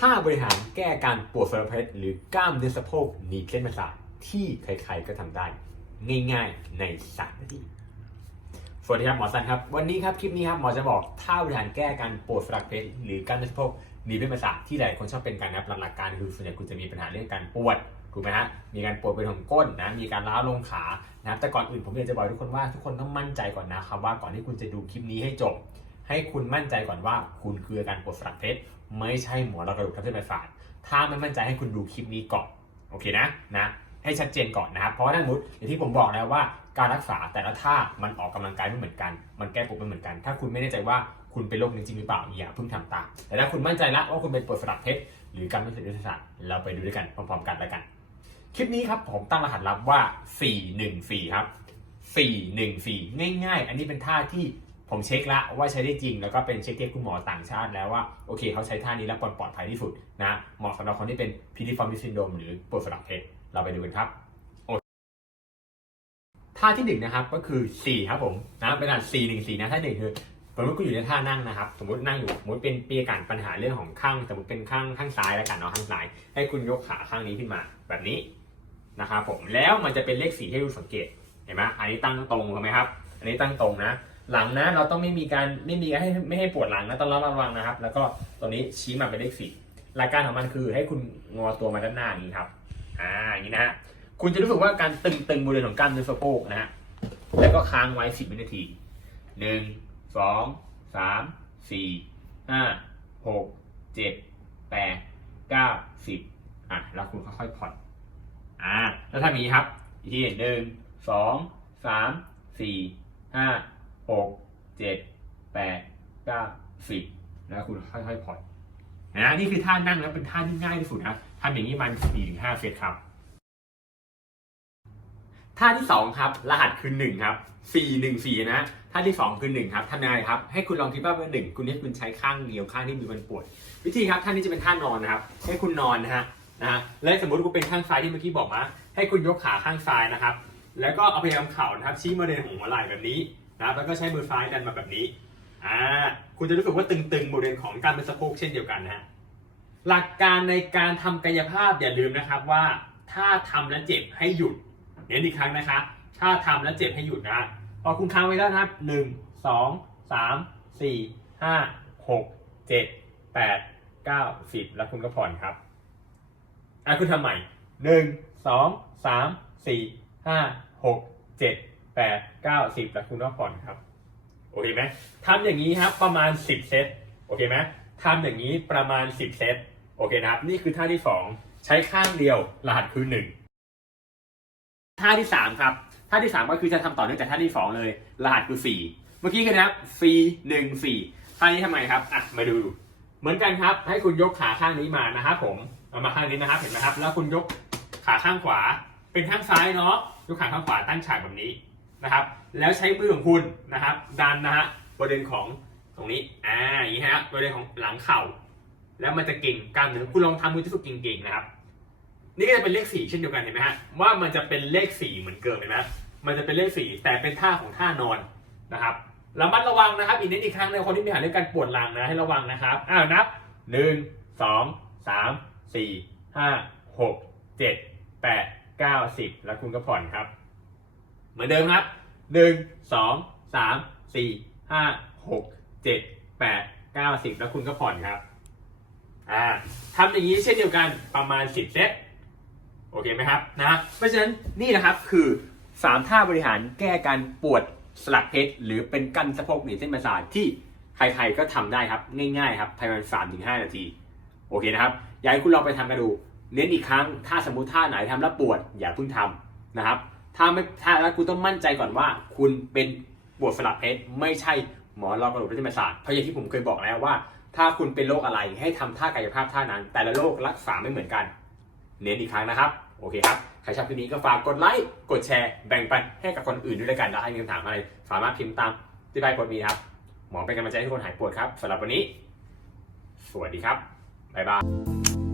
ถ้าบริหารแก้การปวดสะโพกหรือกล้ามเนื้อสะโพกหนีบเส้นประสาทที่ใครๆก็ทำได้ ง่ายๆใน3นาทีสวัสดีครับหมอสันครับ วันนี้ครับคลิปนี้ครับหมอจะบอกท่าบริหารแก้การปวดสะโพกหรือกล้ามเนื้อสะโพกหนีบเส้นประสาทที่หลายคนชอบเป็นกันนะครับหลักๆการคือส่วนใหญ่คุณจะมีปัญหาเรื่องการปวดถูกไหมฮะ มีการปวดเป็นของก้นนะ มีการล้าลงขานะครับแต่ก่อนอื่นผมอยากจะบอกทุกคนว่าทุกคนต้องมั่นใจก่อนนะครับว่าก่อนที่คุณจะดูคลิปนี้ให้จบ ให้คุณมั่นใจก่อนว่าคุณคืออาการปวดสะโพกไม่ใช่หมอนรองกระดูกทับเส้นประสาทถ้าไม่มั่นใจให้คุณดูคลิปนี้ก่อนโอเคนะนะให้ชัดเจนก่อนนะครับ เพราะว่าถ้าสมมติอย่างที่ผมบอกแล้วว่าการรักษาแต่ละท่ามันออกกำลังกายไม่เหมือนกัน มันแก้ปวดไม่เหมือนกัน ถ้าคุณไม่แน่ใจว่าคุณเป็นโรคนี้จริงหรือเปล่าอย่าเพิ่งทำตาม แต่ถ้าคุณมั่นใจแล้วว่าคุณเป็นปวดสะโพกหรือการไม่เสร็จยุทธศาสตร์เราไปดูด้วยกันพร้อมๆกันแล้วกัน คลิปนี้ครับผมตั้งรหัสลับว่า 414 ครับ 414 ง่ายๆ อันนี้เป็นท่าที่ ผมเช็คละว่าใช้ได้จริง แล้วก็เป็นเช็คเทียบคุณหมอต่างชาติแล้วว่าโอเคเขาใช้ท่านี้แล้วปลอดปลอดภัยที่สุดนะเหมาะสำหรับคนที่เป็นพิธีฟอร์มิซินโดมหรือปวดสะโพกเราไปดูกันครับท่าที่หนึ่งนะครับก็คือ 4 ครับผมนะเป็นการ4 1 4นะท่าหนึ่งคือสมมติคุณอยู่ในท่านั่งนะครับ สมมตินั่งอยู่สมมติเป็นปีการปัญหาเรื่องของข้างสมมติเป็นข้างข้างซ้ายแล้วกันเนาะข้างซ้าย ให้คุณยกขาข้างนี้ขึ้นมาแบบนี้นะครับผมแล้วมันจะเป็นเลขสี่ให้ดูสังเกตเห็นไหมอันนี้ตั้งตรงถูกไหมครับ อันนี้ตั้งตรงนะ หลังนะเราต้องไม่มีการไม่มีให้ไม่ให้ปวดหลังนะต้องระมัดระวังนะครับ แล้วก็ตัวนี้ชี้มาเป็นเลขสี่หลักการของมันคือให้คุณงอตัวมาด้านหน้าอย่างนี้ครับอ่าอย่างนี้นะฮะคุณจะรู้สึกว่าการตึงๆบริเวณของกล้ามเนื้อสะโพกนะฮะแล้วก็ค้างไว้สิบวินาทีหนึ่งสองสามสี่ห้าหกเจ็ดแปดเก้าสิบอะแล้วคุณค่อยๆผ่อนอ่าแล้วถ้ามีครับอีกทีหนึ่งสองสามสี่ห้า หกเจ็ดแปดเก้าสิบแล้วคุณค่อยๆผ่อนนะนี่คือท่านั่งแล้วเป็นท่าที่ง่ายที่สุดนะทำอย่างนี้มันสี่ถึงห้าเซตครับ ท่าที่สองครับ รหัสคือหนึ่งครับสี่หนึ่งสี่นะท่าที่สองคือหนึ่งครับทำยังไงครับ ให้คุณลองคิดว่าเป็นหนึ่งคุณให้คุณใช้ข้างเดียวข้างที่มีมันปวด วิธีครับท่านี้จะเป็นท่านอนนะครับ ให้คุณนอนนะฮะนะฮะและสมมติคุณเป็นข้างซ้ายที่เมื่อกี้บอกมาให้คุณยกขาข้างซ้ายนะครับ แล้วก็เอาพยายามเข่านะครับ ชี้มาในหัวไหล่แบบนี้ นะครับแล้วก็ใช้มือซ้ายดันมาแบบนี้อ่าคุณจะรู้สึกว่าตึงๆบริเวณของกล้ามเนื้อสะโพกเช่นเดียวกันนะฮะหลักการในการทำกายภาพอย่าลืมนะครับว่า ถ้าทำแล้วเจ็บให้หยุดเน้นอีกครั้งนะครับถ้าทำแล้วเจ็บให้หยุดนะพอคุณค้างไว้แล้วนะครับหนึ่งสองสามสี่ห้าหกเจ็ดแปดเก้าสิบแล้วคุณก็ผ่อนครับอะคุณทำใหม่หนึ่งสองสามสี่ห้าหกเจ็ด แปดเก้าสิบแล้วคุณก็ผ่อนครับ โอเคไหมทำอย่างนี้ครับประมาณสิบเซตโอเคไหมทำอย่างนี้ประมาณสิบเซตโอเคนะครับ นี่คือท่าที่สองใช้ข้างเดียวรหัสคือหนึ่งท่าที่สามครับท่าที่สามก็คือจะทำต่อเนื่องจากท่าที่สองเลยรหัสคือสี่เมื่อกี้คือนะครับสี่หนึ่งสี่ท่านี้ทำไมครับอะมาดู เหมือนกันครับ ให้คุณยกขาข้างนี้มานะครับผมเอามาข้างนี้นะครับเห็นไหมครับ แล้วคุณยกขาข้างขวา เป็นข้างซ้ายเนาะยกขาข้างขวาตั้งฉากแบบนี้ นะครับ แล้วใช้มือของคุณนะครับ ดันนะฮะบริเวณของตรงนี้อ่าอย่างนี้ฮะบริเวณของหลังเข่า แล้วมันจะเก่งกล้ามเนื้อคุณลองทำมือที่สุดเก่งๆนะครับ นี่ก็จะเป็นเลขสี่เช่นเดียวกันเห็นไหมฮะว่ามันจะเป็นเลขสี่เหมือนเกิมเห็นไหมมันจะเป็นเลขสี่แต่เป็นท่าของท่านอนนะครับระมัดระวังนะครับอีกนิดอีกครั้งในคนที่มีปัญหาเรื่องการปวดหลังนะให้ระวังนะครับอ้าวนับหนึ่งสองสามสี่ห้าหกเจ็ดแปดเก้าสิบแล้วคุณก็ผ่อนครับ เหมือนเดิมครับหนึ่งสองสามสี่ห้าหกเจ็ดแปดเก้าสิบแล้วคุณก็ผ่อนครับ อ่าทำอย่างนี้เช่นเดียวกันประมาณสิบเซต โอเคไหมครับนะ เพราะฉะนั้นนี่นะครับคือ 3 ท่าบริหารแก้การปวดสลักเพชรหรือเป็นกั้นสะโพกหนีเส้นประสาทที่ใครๆก็ทำได้ครับ ง่ายๆครับภายในสามถึงห้านาที โอเคนะครับ อยากให้คุณลองไปทำกันดู เน้นอีกครั้ง ถ้าสมมติท่าไหนทำแล้วปวด อย่าเพิ่งทำนะครับ ถ้าไม่ถ้าแล้วคุณต้องมั่นใจก่อนว่า คุณเป็นปวดสลักเพชรไม่ใช่หมอรองกระดูกและเส้นประสาทเพราะอย่างที่ผมเคยบอกแล้วว่า ถ้าคุณเป็นโรคอะไรให้ทำท่ากายภาพท่านั้น แต่ละโรครักษาไม่เหมือนกัน เน้นอีกครั้งนะครับ โอเคครับ ใครชอบคลิปนี้ก็ฝากกดไลค์กดแชร์แบ่งปันให้กับคนอื่นด้วยล้วกันแล้วให้มีคำถามอะไร สามารถพิมพ์ตามที่ใต้โพสต์มีครับหมอเป็นกำลังใจให้ทุกคนหายปวดครับสำหรับวันนี้ สวัสดีครับบ๊ายบาย